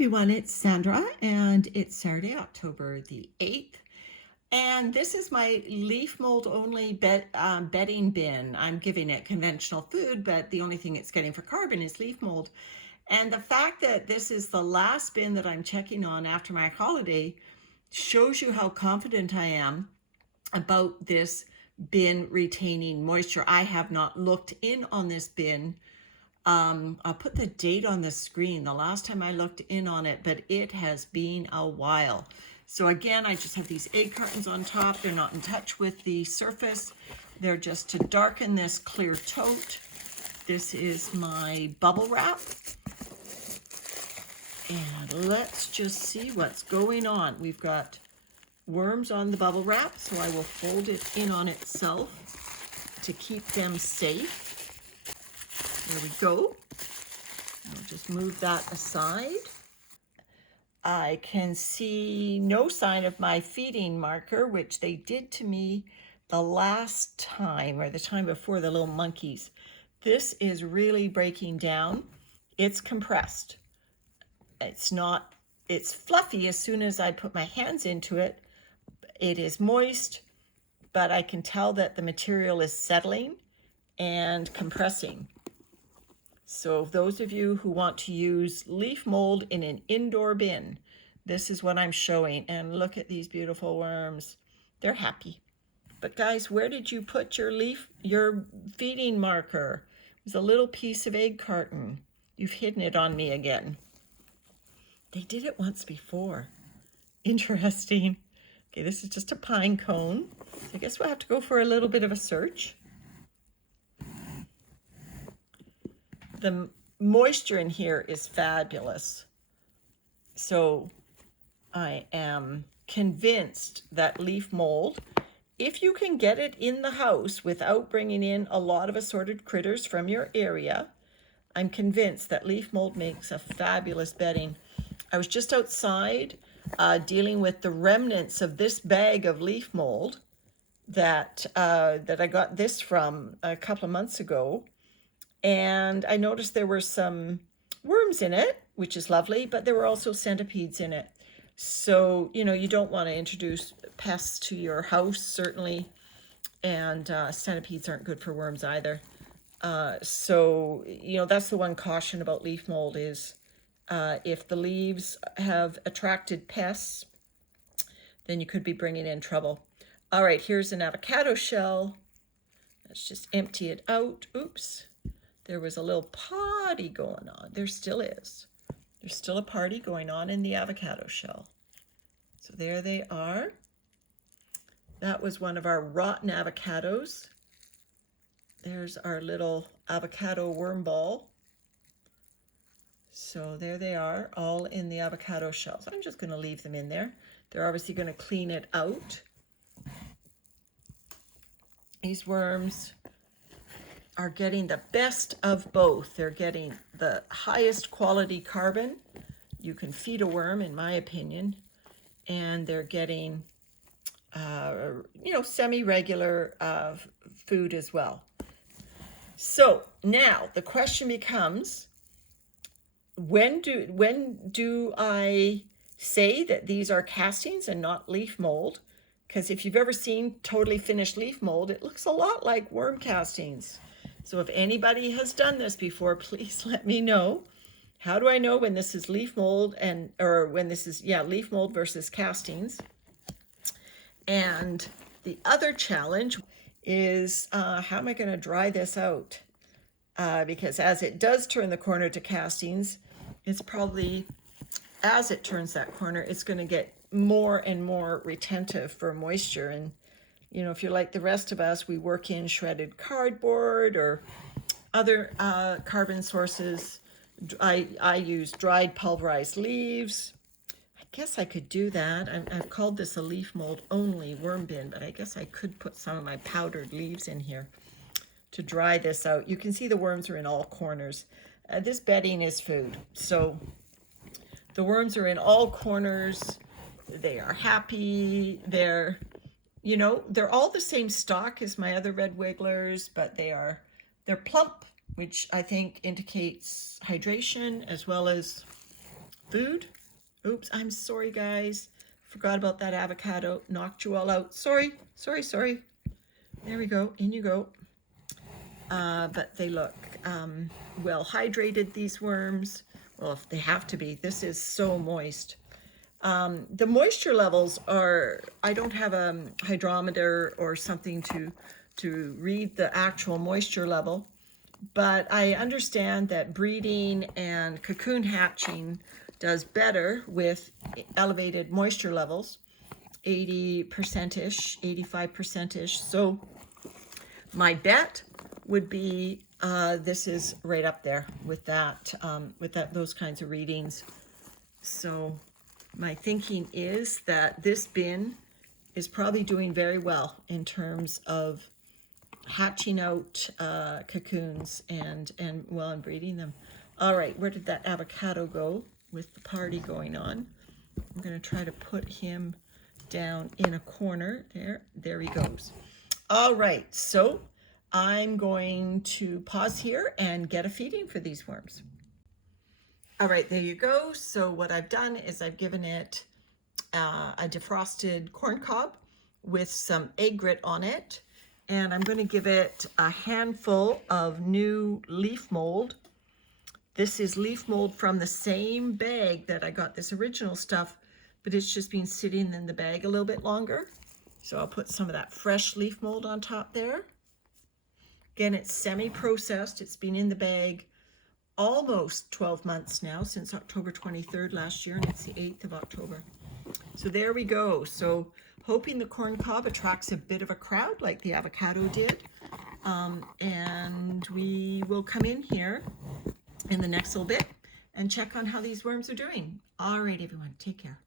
everyone, it's Sandra and it's Saturday, October the 8th. And this is my leaf mold only bedding bin. I'm giving it conventional food, but the only thing it's getting for carbon is leaf mold. And the fact that this is the last bin that I'm checking on after my holiday shows you how confident I am about this bin retaining moisture. I have not looked in on this bin. I'll put the date on the screen, the last time I looked in on it, but it has been a while. So again, I just have these egg cartons on top. They're not in touch with the surface. They're just to darken this clear tote. This is my bubble wrap. And let's just see what's going on. We've got worms on the bubble wrap, so I will fold it in on itself to keep them safe. There we go. I'll just move that aside. I can see no sign of my feeding marker, which they did to me the last time, or the time before, the little monkeys. This is really breaking down. It's compressed. It's fluffy as soon as I put my hands into it. It is moist, but I can tell that the material is settling and compressing. So those of you who want to use leaf mold in an indoor bin, this is what I'm showing. And look at these beautiful worms. They're happy. But guys, where did you put your feeding marker? It was a little piece of egg carton. You've hidden it on me again. They did it once before. Interesting. Okay, this is just a pine cone. I guess we'll have to go for a little bit of a search. The moisture in here is fabulous. So I am convinced that leaf mold, if you can get it in the house without bringing in a lot of assorted critters from your area, I'm convinced that leaf mold makes a fabulous bedding. I was just outside dealing with the remnants of this bag of leaf mold that I got this from a couple of months ago. And I noticed there were some worms in it, which is lovely, but there were also centipedes in it. So, you know, you don't want to introduce pests to your house, certainly. And centipedes aren't good for worms either. So, you know, that's the one caution about leaf mold is if the leaves have attracted pests, then you could be bringing in trouble. All right, here's an avocado shell. Let's just empty it out. Oops. There was a little party going on. There still is. There's still a party going on in the avocado shell. So there they are. That was one of our rotten avocados. There's our little avocado worm ball. So there they are, all in the avocado shells. I'm just going to leave them in there. They're obviously going to clean it out. These worms are getting the best of both. They're getting the highest quality carbon you can feed a worm, in my opinion, and they're getting, you know, semi-regular food as well. So now the question becomes, when do I say that these are castings and not leaf mold? Because if you've ever seen totally finished leaf mold, it looks a lot like worm castings. So if anybody has done this before, please let me know. How do I know when this is leaf mold or when this is, leaf mold versus castings? And the other challenge is how am I going to dry this out? Because as it does turn the corner to castings, it's probably, as it turns that corner, it's going to get more and more retentive for moisture. And you know, if you're like the rest of us, we work in shredded cardboard or other carbon sources. I use dried pulverized leaves. I guess I could do that. I've called this a leaf mold only worm bin, but I guess I could put some of my powdered leaves in here to dry this out. You can see the worms are in all corners. This bedding is food, so the worms are in all corners. They are happy. They're all the same stock as my other red wigglers, but they're plump, which I think indicates hydration as well as food. Oops, I'm sorry, guys. Forgot about that avocado. Knocked you all out. Sorry. There we go. In you go. But they look well hydrated, these worms. Well, if they have to be. This is so moist. The moisture levels are, I don't have a hydrometer or something to read the actual moisture level, but I understand that breeding and cocoon hatching does better with elevated moisture levels, 80%ish, 85%ish. So my bet would be this is right up there with that, those kinds of readings. So my thinking is that this bin is probably doing very well in terms of hatching out cocoons and breeding them. All right, where did that avocado go with the party going on? I'm going to try to put him down in a corner there. There he goes. All right, so I'm going to pause here and get a feeding for these worms. All right, there you go. So what I've done is I've given it a defrosted corn cob with some egg grit on it. And I'm going to give it a handful of new leaf mold. This is leaf mold from the same bag that I got this original stuff, but it's just been sitting in the bag a little bit longer. So I'll put some of that fresh leaf mold on top there. Again, it's semi-processed. It's been in the bag almost 12 months now, since October 23rd last year, and it's the 8th of October. So there we go. So hoping the corn cob attracts a bit of a crowd like the avocado did. And we will come in here in the next little bit and check on how these worms are doing. All right, everyone, take care.